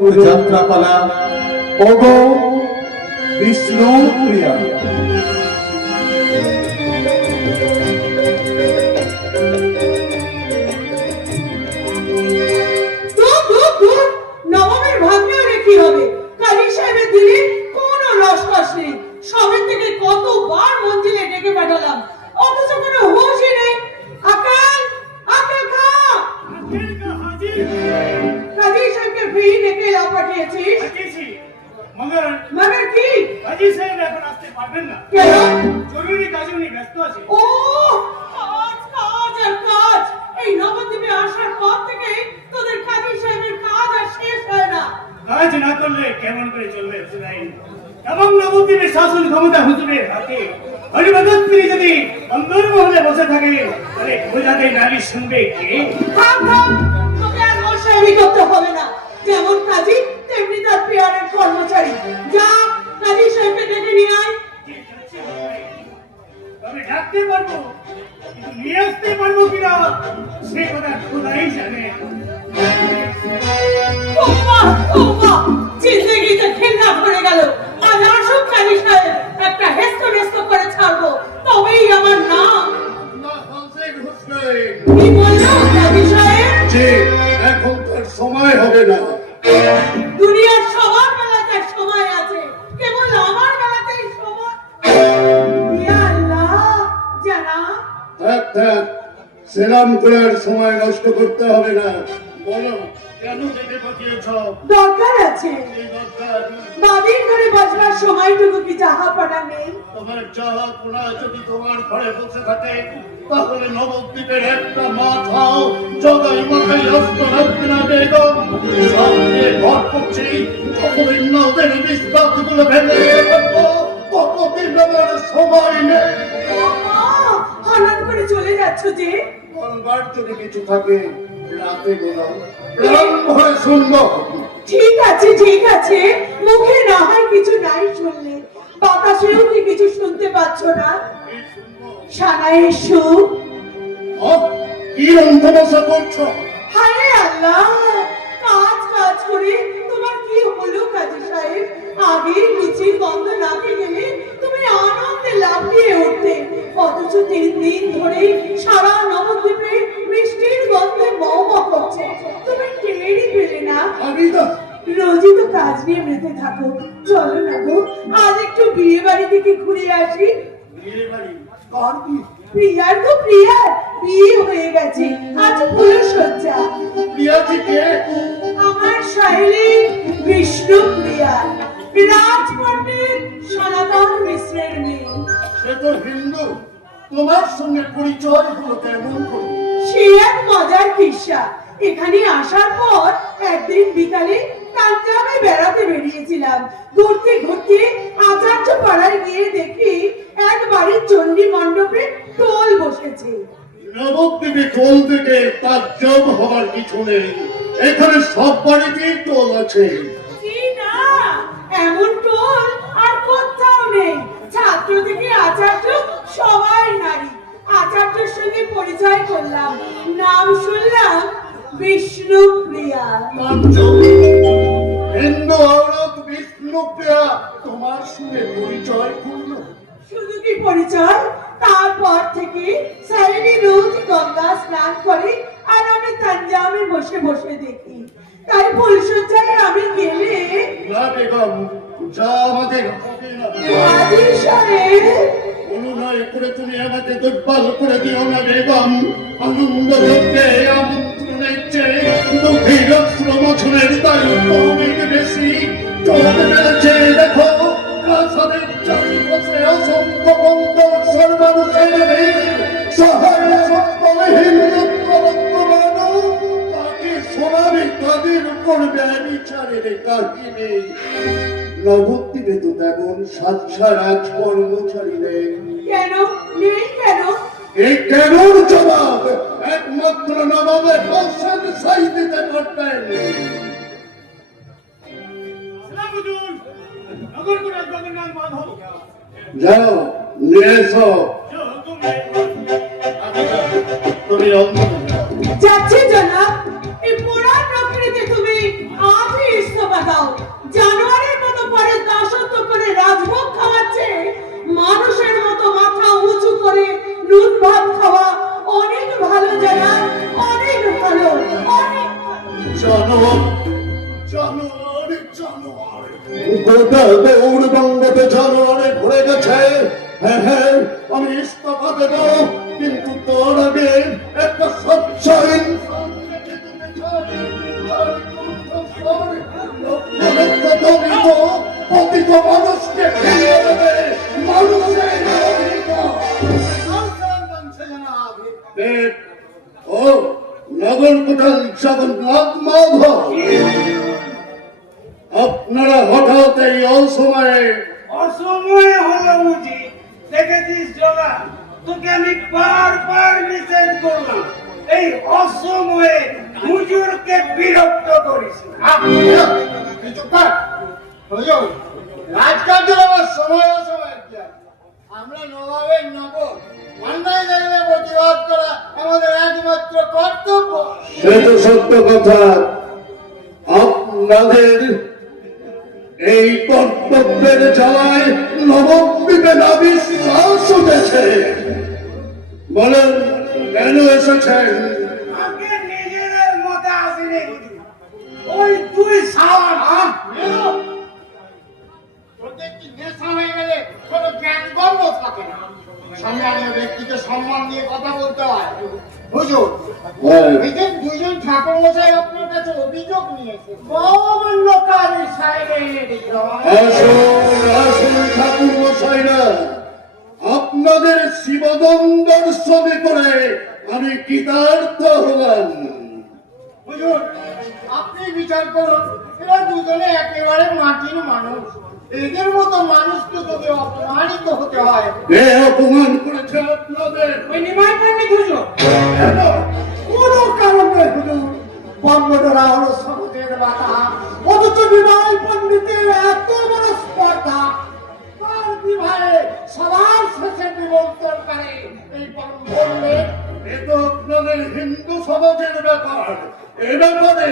যাত্রাপালা ওগো বিষ্ণুপ্রিয়া। নবমের ভাগ্যেও কি হবে? কালী সাহেবের দিলে কোনো রসকস নেই। সবে থেকে কতবার মঞ্জিলে ডেকে পাঠালাম, অথচ কোনো হুঁশই নেই। আকাল আকাল খা কাজী সাহেবকে ফিরে ডেকে লাভ পাঠিয়েছিস? মগর কি? কাজী সাহেব এখন আসতে পারবেন না। কেন? জরুরি কাজে উনি ব্যস্ত আছেন। ও কাজ কাজ আর কাজ। এই নবদ্বীপে আসার পর থেকে তোদের কাজী সাহেবের কাজ আর শেষ হয় না। কাজ না করলে কেমন করে চলবে হুজুরাই? এবং নবদ্বীপের শাসন ক্ষমতা হুজুরের হাতে। হরিভগত তিনি যদি অন্দর মহলে বসে থাকে তাহলে বোঝাতে নারী শুনবে কে? থাম থাম, তোকে আর মশাইরি করতে হবে না। যেমন কাজী তেমনি তার পিয়ারের কর্মচারী। যা কাজী সাহেবকে ডেকে নিয়ে আয়। তবে ডাকতে পারবো, কিন্তু নিয়ে আসতে পারবো কিনা সে কথা খোদাই জানে। ওমা ওমা, জিন্দেগিতে ঘেন্না ভরে গেল। আজ আসুক কাজী সাহেব, একটা হেস্ত নেস্ত করে ছাড়বো, তবেই আমার নাম। কি বললো কাজী সাহেব? যে এখন তার সময় হবে না। দুনিয়ার সবার বেলাতে সময় আছে, কেবল আমার বেলাতেই সময়। ইয়া আল্লাহ, জানা থাক থাক, সেলাম করার সময় নষ্ট করতে হবে না। বলো কেন ডেকে পাঠিয়েছ? দরকার আছে। এই দরকার বাদির ঘরে বসবার সময়টুকু কি চাহা পাটা নেই? তোমার চাহা যদি তোমার ঘরে বসে থাকে তাহলে নবদ্বীপের একটা মাথাও জগাই মাথায় অস্ত রাখবে না বেগম। সামনে ঘর করছি, যতদিন না ওদের বিস্তারগুলো ভেঙে থাকবো ততদিন আমার সময় নেই। হঠাৎ করে চলে যাচ্ছ যে? বলবার যদি কিছু থাকে রাতে বলো, প্রাণ ভরে শুনবো। ঠিক আছে ঠিক আছে, মুখে না হয় কিছু নাই শুনলে, বাতাসেও কি কিছু শুনতে পাচ্ছ না? সানায়ের সুর। কি রন্ধনাশা করছো? হায় আল্লাহ, কাজ কাজ করে তোমার কি হলো কাজী সাহেব? আগে মিচির গন্ধ নাকে গেলে তুমি আনন্দে লাফিয়ে উঠতে, অথচ 3 দিন ধরে সারা নবদ্বীপে মিষ্টির গন্ধে মহম করছে, তুমি টেরই পেলে না। আমি না রোজই তো কাজ নিয়ে মেতে থাকো, চলো না গো আজ একটু বিয়ে বাড়ি থেকে ঘুরে আসি। বিয়ে বাড়ি? কার বিয়ে? প্রিয়ার গো প্রিয়ার বিয়ে হয়ে গেছে, আজ ফুল সজ্জা। প্রিয়া থেকে? আমার শাইলি বিষ্ণুপ্রিয়া, রাজপণ্ডিত সনাতন মিশ্রের মেয়ে। সে তো হিন্দু, তোমার সঙ্গে পরিচয় হলো কেমন করে? সে এক মজার কিস্সা। এখানে আসার পর একদিন বিকালে পাঞ্জাবে বেড়াতে বেরিয়েছিলাম। ঘুরতে ঘুরতে আচার্য পাড়ায় গিয়ে দেখি এক বাড়ির চণ্ডী মণ্ডপে টোল বসেছে। নবদ্বীপে টোল থেকে তাজ্জব হবার কিছু নেই, এখানে সব বাড়িতেই টোল আছে। কি না, এমন টোল আর কোথাও নেই। ছাত্র থেকে আচার্য সবাই নারী। আচার্যের সঙ্গে পরিচয় করলাম, নাম শুনলাম বিষ্ণুপ্রিয়া। তাজ্জব? হিন্দু औरत বিষ্ণুপ্রিয়া তোমার সঙ্গে পরিচয় করলো? শুধু কি পরিচয়, তারপর থেকে সাইনি রোজ গঙ্গা স্নান করে আর আমি তাঞ্জামে বসে বসে দেখি। তাই ফুলসজ্জায় আমি গেলে না বেগম, যা আমাদের হবে না। কাজী সাহেব, অনুনয় করে তুমি আমাকে দুর্বল করে দিও না বেগম। আনন্দ করতে আমন্ত্রণের চেয়ে দুঃখের শ্রমছনের দায়িত্ব অনেক বেশি। চলতে পেরেছে দেখো, প্রাসাদের চারিপাশে অসংখ্য বন্ধর মানুষের ভিড়। সহায় সম্বলহীন মানুষ তাকে সোনালি তাদের উপর বিচারের কাহিনী। নবদ্বীপে তো তেমন সাচ্ছা রাজ কর্মচারী নেই। কেন নেই কেন? এই কেন জবাব একমাত্র নবাবে হোসেন সাই দিতে পারতেন। সালাম হুজুর, নগরপুর রাজবাগের নাম মাধব। যাও নিয়ে এসো। जो हुकुम है। তুমি যাচ্ছি জনাব। এই পোড়া প্রকৃতি তুমি আজই ইস্তফা গোটা গৌরবঙ্গতে জনগণে ভরে গেছে। হ্যাঁ হ্যাঁ, আমি ইস্তফা দেব, কিন্তু তোর আগে একটা স্বচ্ছ পতিত মানুষকে ফিরিয়ে দেবে মানুষের অধিকার। ও নগর কোটাল জগন্নাথ মাধব, আপনারা হঠাৎ এই অসময়ে অসময়ে হলো বুঝি? দেখেছিস জগা, তোকে আমি বারবার নিষেধ করলাম এই অসময়ে হুজুরকে বিরক্ত করিস না। রাজকার্যের আমার সময় অসময় আমরা নবাবের নগর অন্যায় দেখলে প্রতিবাদ করা আমাদের একমাত্র কর্তব্য। সে তো সত্য কথা। আপনাদের এই কর্তব্যের জ্বালায় নবদ্বীপে নাবিশ্বাস উঠেছে। বলেন কেন এসেছেন? আগে নিজেদের মতে আসিনি হুজুর, ওই তুই সাওয়ার প্রত্যেকটি নেশা হয়ে গেলে কোনো জ্ঞান গর্ব থাকে না। সম্মানীয় ব্যক্তিকে সম্মান দিয়ে কথা বলতে হয়। হুজুর, এই যে দুইজন ঠাকুর মশাই আপনার কাছে অভিযোগ নিয়েছে, গভর্ন কালী সাহেবের আসুন ঠাকুর মশাইরা, আপনাদের শিবদম দর্শনে করে আমি কৃতার্থ হলাম। হুজুর, আপনি বিচার করুন, এরা দুজনে একেবারে মাটির মানুষ। এদের মতো মানুষকে যদি অপমানিত হতে হয়। কে অপমান করেছে আপনাদের? ওই নিমাই পণ্ডিত হুজুর। কেন? কোনো কারণ নেই হুজুর। বঙ্গডোরা হলো সমাজের বাধা, অথচ বিবাহ পণ্ডিতের এত বড় স্পর্ধা। তার বিবাহে সবার শেষে নিমন্ত্রণ করে এই বললে এ তো আপনাদের হিন্দু সমাজের ব্যাপার। এ ব্যাপারে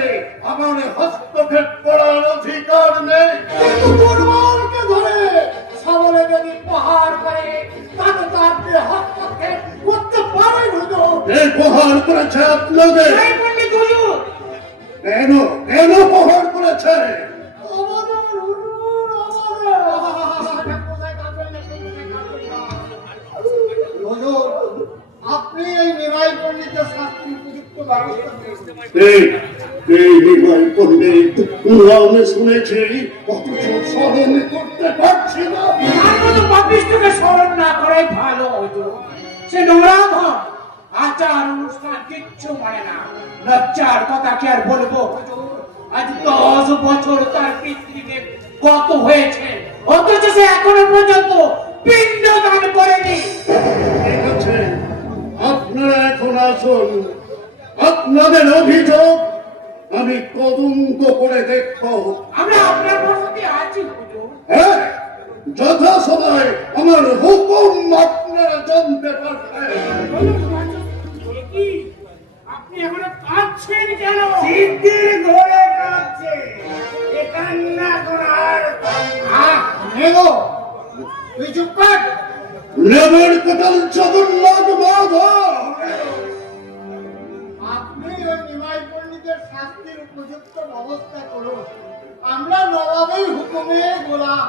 আমার হস্তক্ষেপ করার অধিকার নেই। কিন্তু দুর্বলকে ধরে সবলে যদি প্রহার করে তাকে তাকে হস্তক্ষেপ করতে পারে হুজুর। কে প্রহার করেছে আপনাদের? নিমাই পণ্ডিত হুজুর। কেন কেন প্রহার করেছে? অবদান হুজুর, অবদান। হুজুর, আপনি এই নিমাই পণ্ডিতের শাস্তির উপযুক্ত ব্যবস্থা করেছেন। এই নিমাই পণ্ডিত নামে শুনেছি, অথচ স্মরণ করতে পারছি না। তার মতো পাপিষ্ঠকে স্মরণ না করাই ভালো হুজুর। সে নোংরাধন, আচার অনুষ্ঠান কিচ্ছু মানে না। লজ্জার কথা কি আর বলবো হুজুর? আজ 10 বছর তার পিতৃদেব কত হয়েছে, অথচ সে এখনো পর্যন্ত পিণ্ড দান করেনি। ঠিক আছে, আপনারা এখন আসুন। আপনাদের অভিযোগ আমি তদন্ত করে দেখব। আমরা আপনার বসতি আছি হুজুর। হ্যাঁ, যথাসময় আমার হুকুম আপনারা জানতে পারবেন। কি আপনি এখনো কাঁদছেন কেন? সিদ্ধির ঘরে কাঁদছে, এ কান্না করার নেগো, তুই চুপ কর। নগর কোটাল জগন্নাথ মাধব, আপনি ওই নিমাই পণ্ডিতের শাস্তির উপযুক্ত ব্যবস্থা করুন। আমরা নবাবের হুকুমের গোলাম।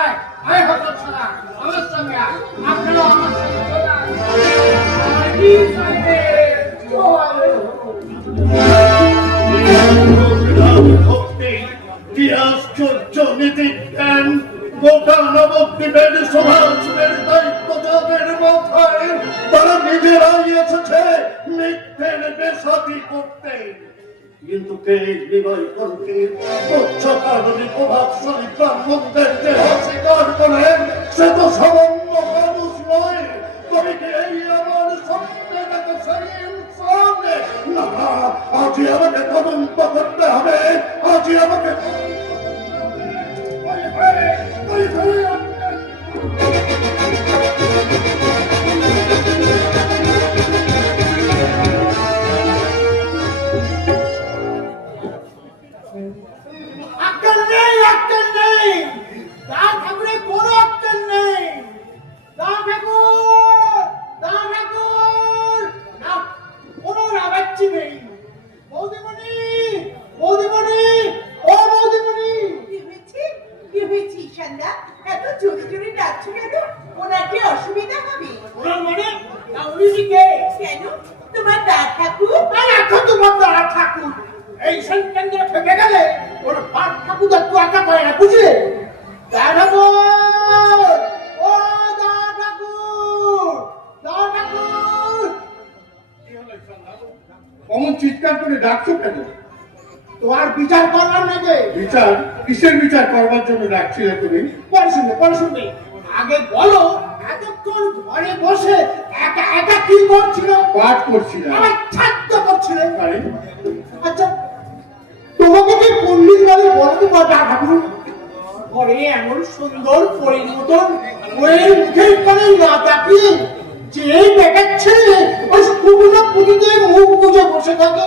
আয় আয় হঠাৎ ছাড়া আমার সঙ্গে আয়। আপনারা আমার সঙ্গে চলে আসুন। কি সাহেব, জয় হোক। ভক্তি কি আশ্চর্য নীতি জ্ঞান! গোটা নবদ্বীপের সমাজের দায়িত্ব যাদের মাথায়, তারা নিজেরাই এসেছে মিথ্যের বেসাতি করতে। কিন্তু কে নিমাই পণ্ডিত উচ্চকারণী প্রভাবশালী ব্রাহ্মণদের যে অস্বীকার করেন, সে তো সামান্য মানুষ নয়। তবে কি এই আমার সত্যে দেখো সেই ইনসান? না, আজই আমাকে তদন্ত করতে হবে। আজই আমাকে আক্কেল নেই, আক্কেল নেই। দাও ঠাকুরের কোনো আক্কেল নেই। দাও ঠাকুর, দাও ঠাকুর। না, কোনো রাগাচ্ছি নেই। বৌদিমণি, বৌদিমণি, ও বৌদিমণি। কি হয়েছে? কি বিচার? কিসের বিচার করবার জন্য ডাকছিলে তুমি? পরে শুনবে আগে বলো এতক্ষণ ঘরে বসে একা একা কি করছিল? পাঠ করছিলাম। আমার ছাত্র করছিলে। আরে, আচ্ছা তোমাকে যে পণ্ডিত বলে বলতে পারবে ঠাকুর ঘরে এমন সুন্দর পরিণতন বইয়ের মুখের পানে না তাকিয়ে যে দেখাচ্ছে ওই শুকনো পুঁতিতে মুখ বুঝে বসে থাকে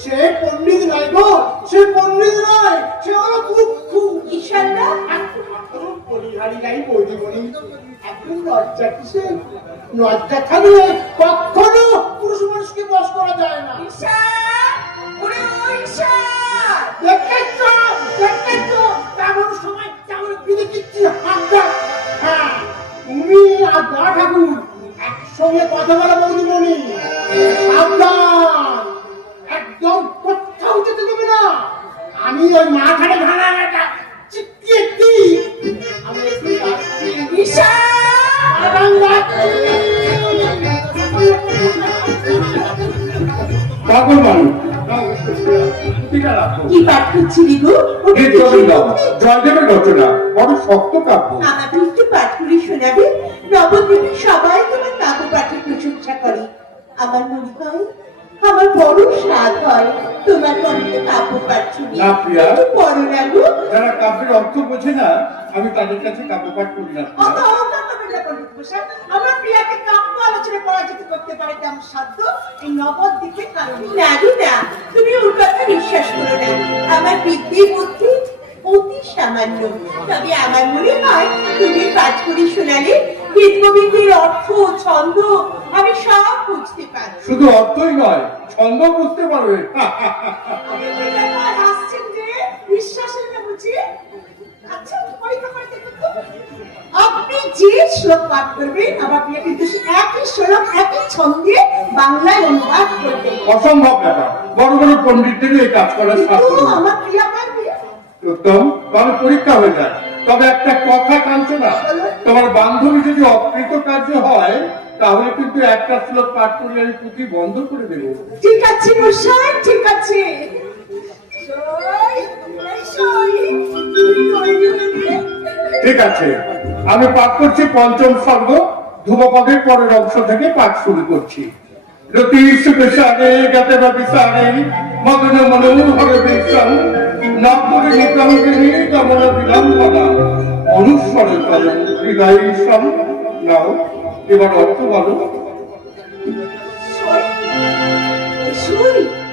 সে পণ্ডিত নয় গো, সে পণ্ডিত নয়, সে হলো কুক্ষু। ঈশানদা, পরিহারি নাই বৌদিমণি, একদম লজ্জা কিসে? লজ্জা থাকলে কখনো পুরুষ মানুষকে বশ করা যায় না। ঈশান, ওরে ও ঈশান! দেখেছো তেমন সময় তেমন বিদেশি হাতটা। হ্যাঁ, তুমি আর দা ঠাকুর একসঙ্গে কথা বলা বৌদিমণি, সাবধান, একদম কোথাও যেতে দেবে না। আমি ওই মাথাটা ভাঙাটা চিকিয়ে দিই। আমি একটু যাচ্ছি। ঈশান! পাগল মানুষ। টিকা রাখো। কি পাঠ করছিলি গো? ওটা এই জয়দেব, জয়দেবের রচনা বড় শক্ত কাব্য। আমাকে একটু পাঠ করে শোনাবে? নবদ্বীপে সবাই তোমার কাব্য পাঠের প্রশংসা করে। আমার মনে হয় আমার বড় স্বাদ হয় তোমার কণ্ঠে কাব্য পাঠ শুনে। না, প্রিয়া। একটু পড়ো না গো। যারা কাব্যের অর্থ বোঝে না, আমি তাদের কাছে কাব্য পাঠ করি না। অত অহংকার করবেন না পণ্ডিত মশাই। আমার প্রিয়াকে কাব্য আলোচনা পরাজিত করতে পারে তেমন সাধ্য এই নবদ্বীপে কারণ না গো না, তুমি ওর কথা বিশ্বাস করো না। আমার বিদ্যে বুদ্ধি অতি সামান্য, তবে আমার মনে হয় তুমি পাঠ করে শোনালে বিদ্যবিদ্যের অর্থ ছন্দ আমি সব বুঝতে পারি। শুধু অর্থই নয়, ছন্দ বুঝতে পারবে। হাসছেন যে বিশ্বাসের না বুঝি? আচ্ছা পরীক্ষা করে দেখুন তো। আপনি যে শ্লোক পাঠ করবেন আমার প্রিয়া কিন্তু সে একই শ্লোক একই ছন্দে বাংলায় অনুবাদ করবে। অসম্ভব ব্যাপার। বড় বড় পণ্ডিতদেরও এই কাজ করার কিন্তু শাস্ত্র নেই। আমার প্রিয়া পারবে। উত্তম, তবে পরীক্ষা হয়ে যায়। তবে একটা কথা কাঞ্চনা, তোমার বান্ধবী যদি অকৃত কার্য হয় তাহলে কিন্তু একটা শ্লোক পাঠ করে আমি পুঁথি বন্ধ করে দেবো। ঠিক আছে মশাই, ঠিক আছে। ঠিক আছে, আমি পাঠ করছি পঞ্চম সর্গ, ধ্রুবপদের পরের অংশ থেকে পাঠ শুরু করছি। রতীশ পেশারে গাতে বা বিসারে মদন মনোহর বেশম নগরে নিকঙ্গিনী কমল বিলম্বনা অনুস্বর করম হৃদয়ীশম। নাও, এবার অর্থ বলো।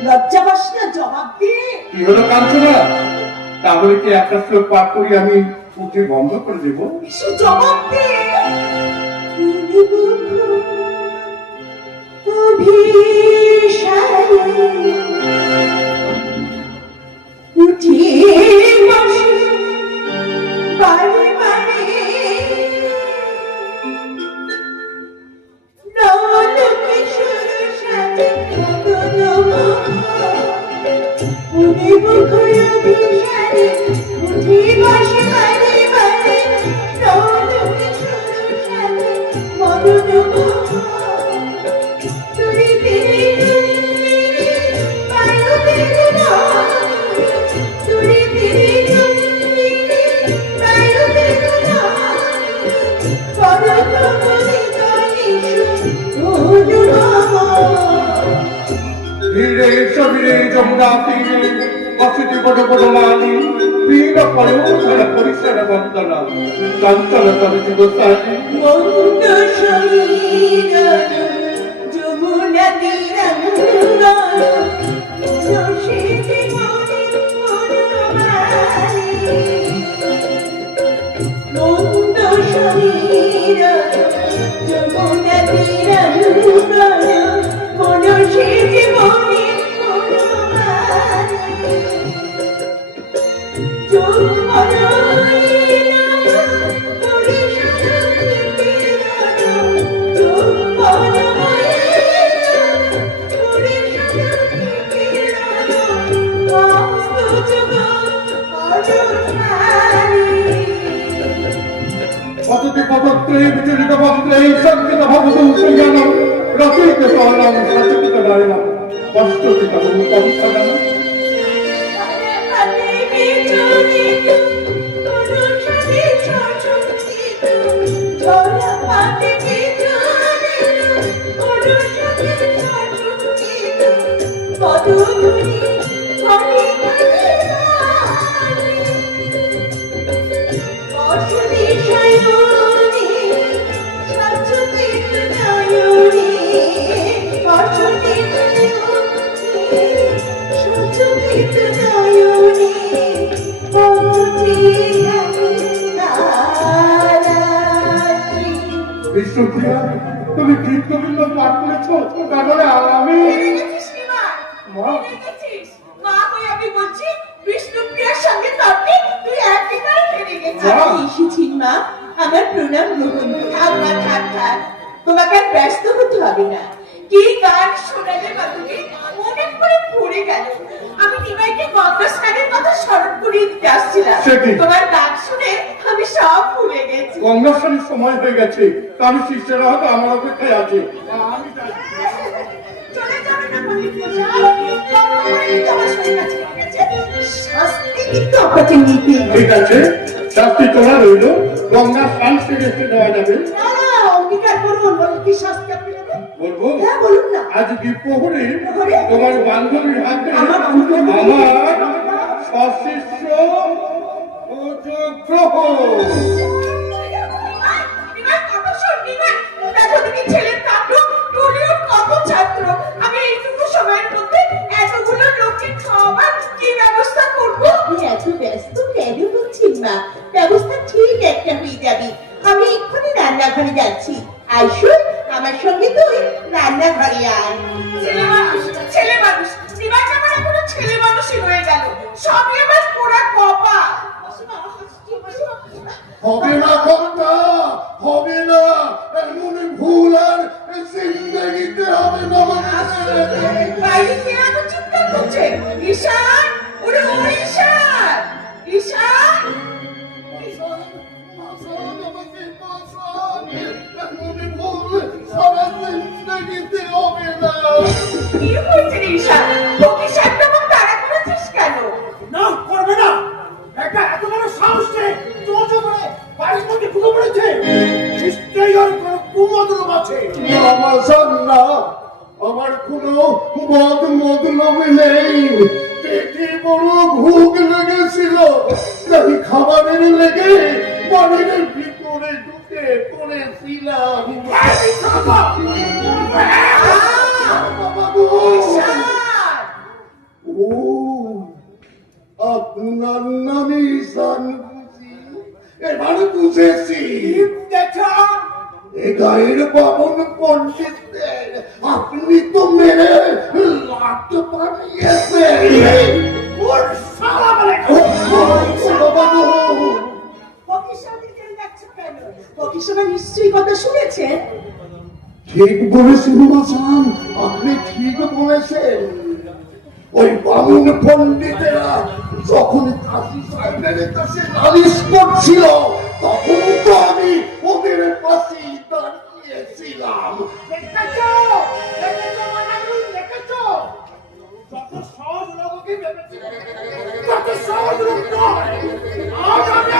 লজ্জা পাস না, জবাব দে। কি হলো কাঞ্চনা? তাহলে কি একটা শ্লোক পাঠ করি আমি পুঁথি বন্ধ করে দেবো? সে জবাব দে। ধীরে শরীরে যমুনা তীরে বসতি বড় বড় মানি পীর পয়োধর পরিসর বন্দনা চঞ্চল তর যুবসারী মন্দ শরীর যমুনা তীরঙ্গন রসিতে মনে মনোমালি। মন্দ শরীর যমুনা তীরঙ্গন রসিতে মনে মনোমালি। পততি পদত্রে বিচলিত পত্রে সঞ্চিত ভবতু সংজ্ঞানম রচয়িত সরলম সচকিত নারীণম কষ্টচিত কবিতা বিষ্ণুপ্রিয়া, তুমি কীর্তন পাঠ করেছো, তাহলে আমি হেরে গেছিস নিমাই, মা। হেরে গেছিস। মা হয়ে আমি বলছি, বিষ্ণুপ্রিয়ার সঙ্গে তর্কে তুই একেবারে হেরে গেছিস। মা। আমি এসেছি মা, আমার প্রণাম গ্রহণ করো। থাক মা, থাক থাক, তোমাকে আর ব্যস্ত হতে হবে না। কি গান শোনালে মা তুমি, মনে করে পড়ে গেল। আমি নিমাইকে গঙ্গা স্নানের কথা স্মরণ করিয়ে দিতে আসছিলাম, সে কি? তোমার গান শুনে আমি সব ভুলে গেছি। গঙ্গাস্নানের সময় হয়ে গেছে, তা আমি শিষ্যরা হয়তো আমার অপেক্ষায় আছে। আমি যাই। চলে যাবে না পণ্ডিত মশাই, গঙ্গাময়ী তোমার শরীর কাছে গেছে, শাস্তি কিন্তু আপনাকে নিতে হবে। ঠিক আছে, শাস্তি তোলা রইল, গঙ্গা স্নান সেরে এসে দেওয়া যাবে। না না, অঙ্গীকার করুন, বলুন কি শাস্তি আপনি নেবেন? বলবো, হ্যাঁ বলুন না। আজ দ্বীপ্রহরে প্রহরে? তোমার বান্ধবীর হাতে আমার বান্ধবী? আমার সশিষ্য অনুগ্রহ। নিমাই, কত শোন, নিমাই, দেখো দেখি ছেলের কাণ্ড, টুলির কত ছাত্র। আমি এইটুকু সময়ের মধ্যে এতগুলো লোককে খাওয়াবার কি ব্যবস্থা করবো? আপনি এত ব্যস্ত কেন হচ্ছেন মা? ব্যবস্থা ঠিক একটা হয়ে যাবে। আমি এক্ষুনি রান্নাঘরে যাচ্ছি। আইসুন আমার সঙ্গে, তুই রান্নাঘরে আয়। ছেলে মানুষ, নিমাই আমার এখনো ছেলে মানুষই রয়ে গেল। সবই আমার পোড়া কপাল। হবে না কর্তা, হবে না, এমন ভুল আর জিন্দেগিতে হবে না। বাইরে কে এত চিৎকার করছে? ঈশান, ওরে ও ঈশান, ঈশান। কি হয়েছে রে ঈশান? তোকে সাথে আমার তাড়া করেছিস কেন? না করবে না, একটা এত বড় সাহস নেই, চোখে করে বাড়ির মধ্যে ঢুকে পড়েছে। নিশ্চয়ই ওর কোনো কুমতলব আছে। আমার কোনো মতলবই নেই, পেটে বড় ভুক লেগেছিল, তাই খাবারের লেগে বাড়ির ভিতরে ঢুকে পড়েছিলাম। বাবা গো! ঈশান! ও, আপনার নামে ঈশান বুঝি? এবার বুঝেছি, দেখা এ গায়ের বামন পণ্ডিতদের আপনি তো মেরে লাট পাঠিয়েছেন। ওর সালা বলে বাবা গো! ফকির দিকে যাচ্ছে কেন? ফকির সাহেব নিশ্চয়ই কথা শুনেছেন। ঠিক বলেছেন মাসান, আপনি ঠিক বলেছেন। ওই বামুন পণ্ডিতেরা যখন কাজী সাহেবের কাছে নালিশ করছিল, তখন তো আমি ওদের পাশেই দাঁড়িয়েছিলাম। দেখেছো, দেখেছো মানাগুলো, দেখেছো যত সহজ লোককে ভেবেছি, তত সহজ লোক নয়। আজ আমি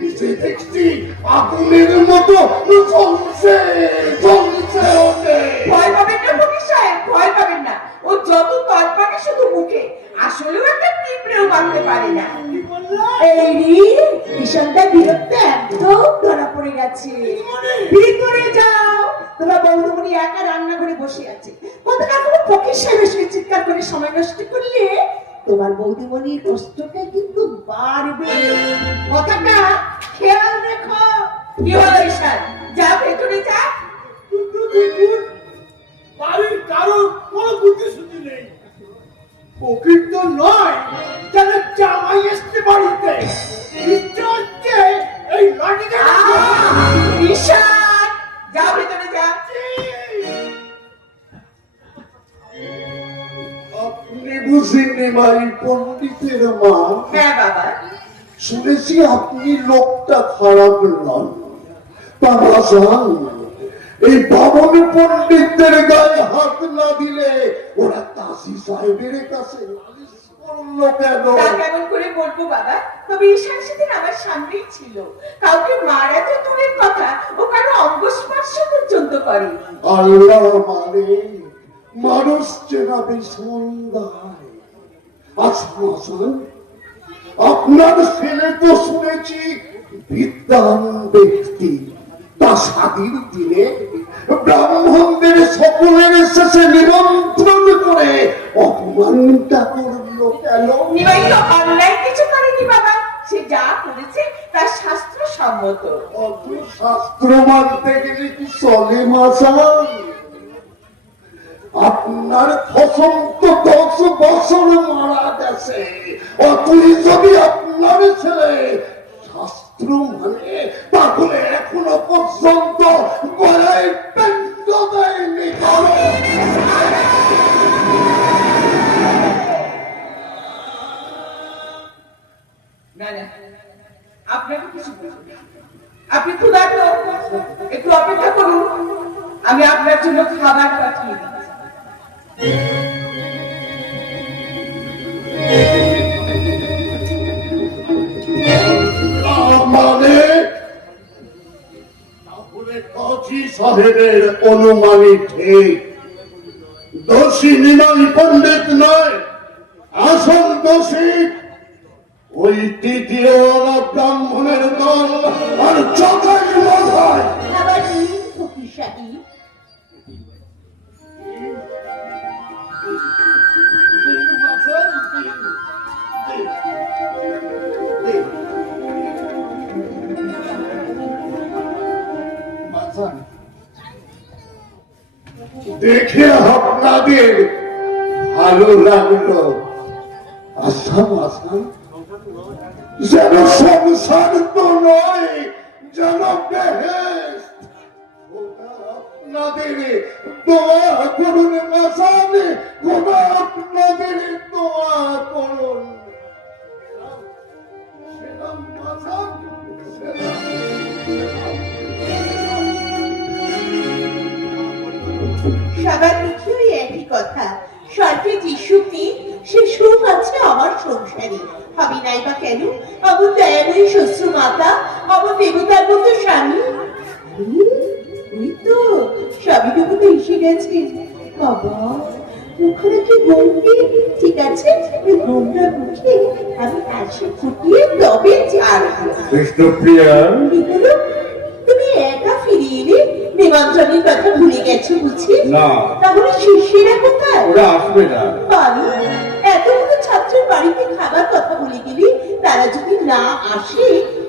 নিচে দেখছি আগুনের মতো জ্বলছে জ্বলছে ওকে। ভয় পাবেন না ফকির সাহেব, ভয় পাবেন না। ও যত তলপাকে শুধু মুখে, আসলেও একটা পিঁপড়েও বাঁধতে পারে না। কি বললে? এই রে, ঈশানটা বিরক্ত একদম ধরা পড়ে গেছে। ভিতরে যাও, তোমার বৌদিমণি একা রান্নাঘরে বসে আছে। কতটা কোনো ফকির সাহেবের সঙ্গে চিৎকার করে সময় নষ্ট করলে তোমার বৌদিমণির কষ্টটা কিন্তু বাড়বে। কথাটা খেয়াল রেখো। কি হলো ঈশান? যা ভেতরে যা। কিন্তু দেখুন, বাড়ির কারোর কোনো বুদ্ধি শুদ্ধি নেই। ফকির তো নয়, যেন জামাই এসছে বাড়িতে। ইচ্ছে হচ্ছে এই লাঠিটা ঈশান, যা ভেতরে যা। আপনি বুঝি নিমাই পণ্ডিতের মা? হ্যাঁ বাবা। শুনেছি আপনি লোকটা খারাপ নন। বাবা যান, এই বামন পণ্ডিতদের গায়ে হাত না দিলে ওরা কাজী সাহেবের কাছে নালিশ করলো কেন? তা কেমন করে বলবো বাবা? তবে ঈশান সেদিন আমার সামনেই ছিল। কাউকে মারা তো দূরের কথা, ও কারো অঙ্গ স্পর্শ পর্যন্ত করে। আল্লাহ মানে মানুষ চেনাবে সন্ধ্যায়। আচ্ছা হাসান, আপনার ছেলে তো শুনেছি বিদ্যান ব্যক্তি, তা স্বাধীন দিনে ব্রাহ্মণদের সকলের শেষে নিমন্ত্রণ করে অপমানটা করলো কেন? নিমাই তো অন্যায় কিছু করেনি বাবা, সে যা করেছে তা শাস্ত্রসম্মত। অত শাস্ত্র মানতে গেলে কি চলে মাসান? আপনার ফসল তো 10 বছর মারা গেছে, অতই যদি আপনার ছেলে শাস্ত্র মানে, তাহলে এখনো পর্যন্ত গলায় পেন্ড দেয়নি করো। না না, আপনাকে কিছু বলবো না। আপনি ক্ষুধার্ত, একটু অপেক্ষা করুন, আমি আপনার জন্য খাবার পাঠিয়ে দিচ্ছি। মানে তাহলে কাজী সাহেবের অনুমানই ঠিক, দোষী নিমাই পণ্ডিত নয়, আসল দোষী ওই তৃতীয় ব্রাহ্মণের দল আর চোখের মাথায়। আবার ফকির সাহেব, দেখে আপনাদের ভালো লাগলো। আসাম আসাম যেন সংসার তো নয়, যেন বেহেশত। খোদা আপনাদের দোয়া করুন মাসান, খোদা আপনাদের দোয়া করুন। সেলাম মাসান, সেলাম। সবার মুখে ওই একই কথা, স্বল্পে যে সুখ নেই সে সুখ আছে আমার সংসারে। হবে নাই বা কেন? আমার দয়াময়ী শ্বশুর মাতা, আমার দেবতার মতো স্বামী। ওই তো স্বামীটুকু তো এসে গেছে। বাবা মুখে কি গম্ভীর, ঠিক আছে, ওই গোমরা মুখে আমি হাসি ফুটিয়ে তবে ছাড়বো। কৃষ্ণপ্রিয়া, কি হলো? তুমি একা ফিরে এলে? নিমন্ত্রণের কথা ভুলে গেছো বুঝি? না। তাহলে শিষ্যেরা কোথায়? ওরা আসবে না। বাড়ি এতগুলো ছাত্রের বাড়িতে খাবার কথা বলে গেলি, তারা যদি না আসে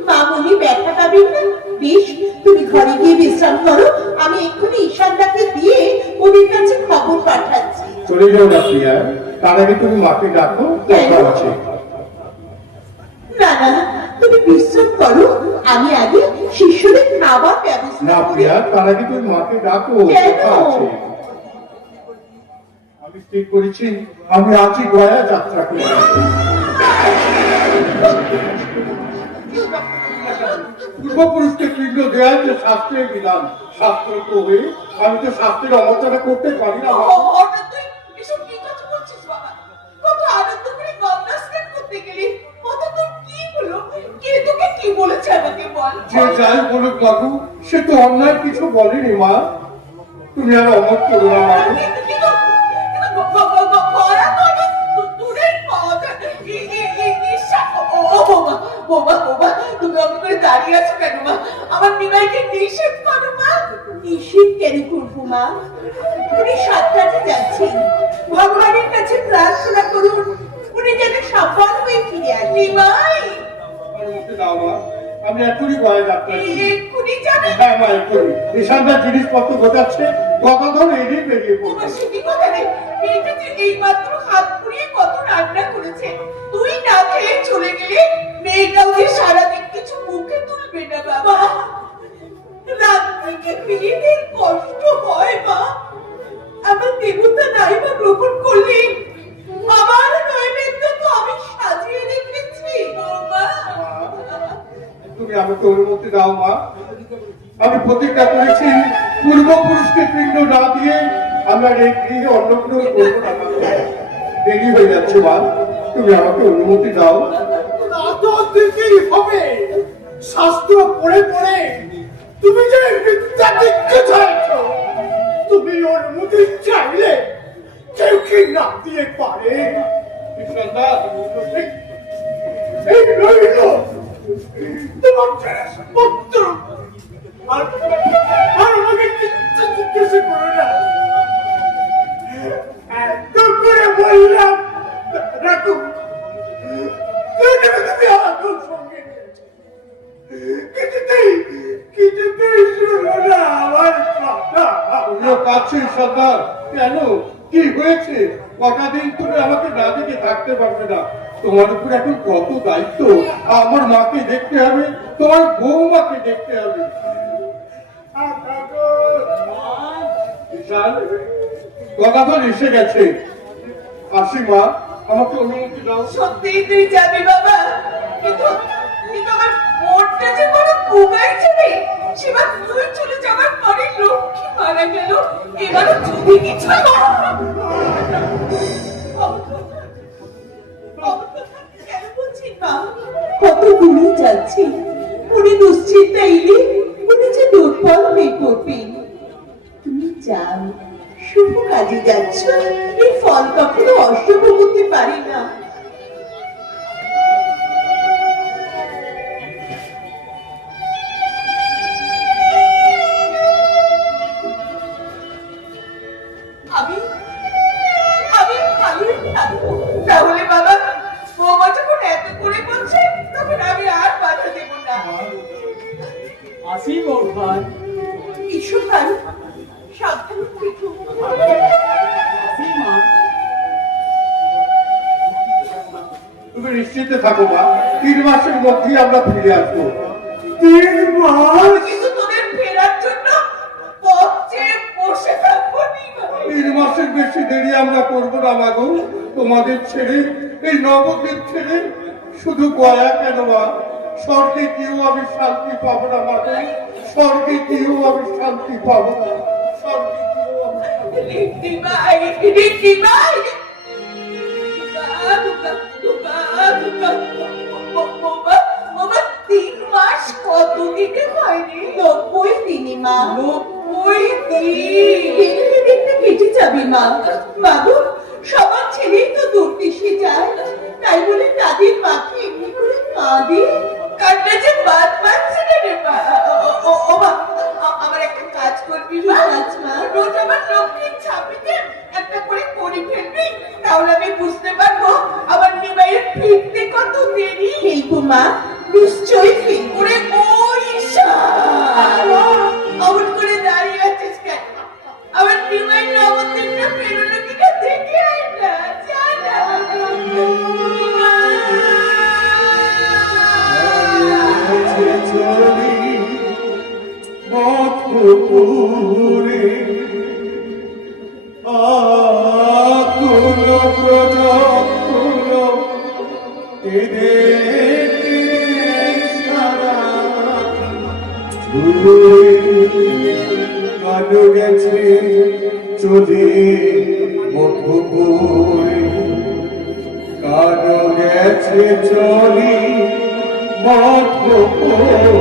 মা মনে ব্যথা পাবেন না? বেশ, তুমি ঘরে গিয়ে বিশ্রাম করো, আমি এক্ষুনি ঈশানদাকে দিয়ে ওদের কাছে খবর পাঠাচ্ছি। চলে যাও না প্রিয়া, তার আগে তুমি মাকে ডাকো, দরকার আছে। না না, তুমি বিশ্রাম করো, আমি আগে শিষ্যদের খাবার ব্যবস্থা না করি। প্রিয়া, তার আগে তুমি মাকে ডাকো, কেন? দরকার আছে। আমি ঠিক করেছি, আমি আজই গয়া যাত্রা করব। পূর্বপুরুষকে পিণ্ড দেওয়ার যে শাস্ত্রের বিধান, শাস্ত্র তো হয়ে আমি তো শাস্ত্রের অবতারা করতে পারি না। হঠাৎ তুই এসব কি কথা বলছিস বাবা? কত আনন্দ করে গঙ্গা স্নান করতে গেলি, কত তোর কি হলো? কে তোকে কি বলেছে আমাকে বল। যে যাই বলুক বাবু, সে তো অন্যায় কিছু বলেনি মা। তুমি আর অমত করো না মা। তুমি অমনি করে দাঁড়িয়ে আছো কেন মা? আমার নিমাইকে নিষেধ করো মা। নিষেধ কেন করবো মা? উনি সাতটাতে যাচ্ছেন, ভগবানের কাছে প্রার্থনা করুন উনি যেন সফল হয়ে ফিরে আসেন। নিমাই আমার মুখে দাও মা, আমি এখনই গয়া যাত্রা করি। এক্ষুনি যাবে? হ্যাঁ মা, এখনই। ঈশানদার জিনিসপত্র গোছাচ্ছে, গদাধর এদিকে বেরিয়ে পড়বে। তোমার সে কি কথা রে? মেয়েটা যে এইমাত্র হাত পুড়িয়ে কত রান্না করেছে, তুই না খেয়ে চলে গেলে মেয়েটাও যে সারাদিন কিছু মুখে তুলবে না বাবা। রাত থেকে মেয়েদের কষ্ট হয় মা। আমার দেবতা নাই বা গ্রহণ করলে আমার নৈবেদ্য তো আমি সাজিয়ে রেখেছি মা। তুমি আমাকে অনুমতি দাও মা। আমি প্রতিজ্ঞা করেছি, পূর্বপুরুষকে পিণ্ড না দিয়ে আমরা এই গৃহে অন্নগ্রহণ করবো না। দেরি হয়ে যাচ্ছে মা, তুমি আমাকে অনুমতি দাও। দিতেই হবে। শাস্ত্র পড়ে পড়ে তুমি যে বিদ্যা দিতে চাইছো, তুমি অনুমতি চাইলে কেউ কি না দিয়ে পারে? ঈশানদা, এই রইল তোমার জিনিসপত্র, আর আমাকে কিচ্ছু জিজ্ঞেস করো না। এত করে বললাম রাখো, তুমি আমাকে সঙ্গে নিয়ে কিছুতেই শুনো না আমার কথা। তুমিও কাঁদছিস সর্দার, কেন? কি হয়েছে? কটা দিন তুমি আমাকে না দেখে থাকতে পারবে না? তোমার উপর এখন কত দায়িত্ব। আমার মাকে দেখতে হবে, তোমার বৌমাকে দেখতে হবে। ঈশান, গদাধর এসে গেছে। আসি মা, আমাকে অনুমতি দাও। সত্যিই তুই যাবি বাবা? কিন্তু কিন্তু আমার মনটা যে বড় কুগাইছে রে। সেবার তুই চলে যাবার পরে লক্ষ্মী মারা গেল, এবার যদি কিছু কেন বলছিস মা? কত দূরে যাচ্ছি, মনে দুশ্চিন্তা এলে মনে যে দুর্বল হয়ে পড়বি। তুমি যাও, শুভ কাজে যাচ্ছ, এই ফল কখনো অশুভ হতে পারে না। আমি আমি ভালো থাকবো। তাহলে বাবা, বৌমা যখন এত করে বলছে, তখন আমি আর বাধা দেব না। আসি বৌঠান। ঈশ্বর ভাই, সাবধানে থেকো। আসি মা। তুমি নিশ্চিন্তে থাকো মা, 3 মাসের মধ্যেই আমরা ফিরে আসবো। 3 মাস? আমি কিন্তু তোদের ফেরার জন্য পথ চেয়ে বসে থাকবো নি। 3 মাসের বেশি দেরি আমরা করবো না মাগো। তোমাদের ছেড়ে, এই নবদ্বীপ ছেড়ে শুধু গয়া কেন মা, স্বর্গে কেউ আমি শান্তি পাবো না মাগো। স্বর্গে কেউ আমি শান্তি পাবো না। স্বর্গে কেউ আমি রিক্তি ভাই, রিক্তি ভাই। বাবা, 3 মাস কত দিনে হয়নি? 90 দিনে মা। 90 দিন দেখতে দেখতে কেটে যাবে মা। বাবু, সবার ছেলেই তো দূর দেশে যায়, তাই বলে তাদের মাকে এমনি করে কাঁদে? কান্না যে বাদ পাচ্ছে না রে মা। ও মা, আমার একটা কাজ করবি মা? মা, রোজ আমার লক্ষ্মীর ছাপিতে একটা করে করে ফেলবি, তাহলে আমি বুঝতে পারবো আমার নিমাইয়ের ফিরতে কত দেরি। ফেলবো মা, নিশ্চয়ই ফেলবো রে। ওই অমন করে দাঁড়িয়ে আছিস কেন? আমার নিমাই নবদ্বীপটা ফেরোলো কিনা দেখে আয় না, যা না। চলি মধুপুরে আকুল প্রজকুল কেঁদে সারা কালো গেছে চলে মধুপুরে, কালো গেছে চলি মধুপুরে।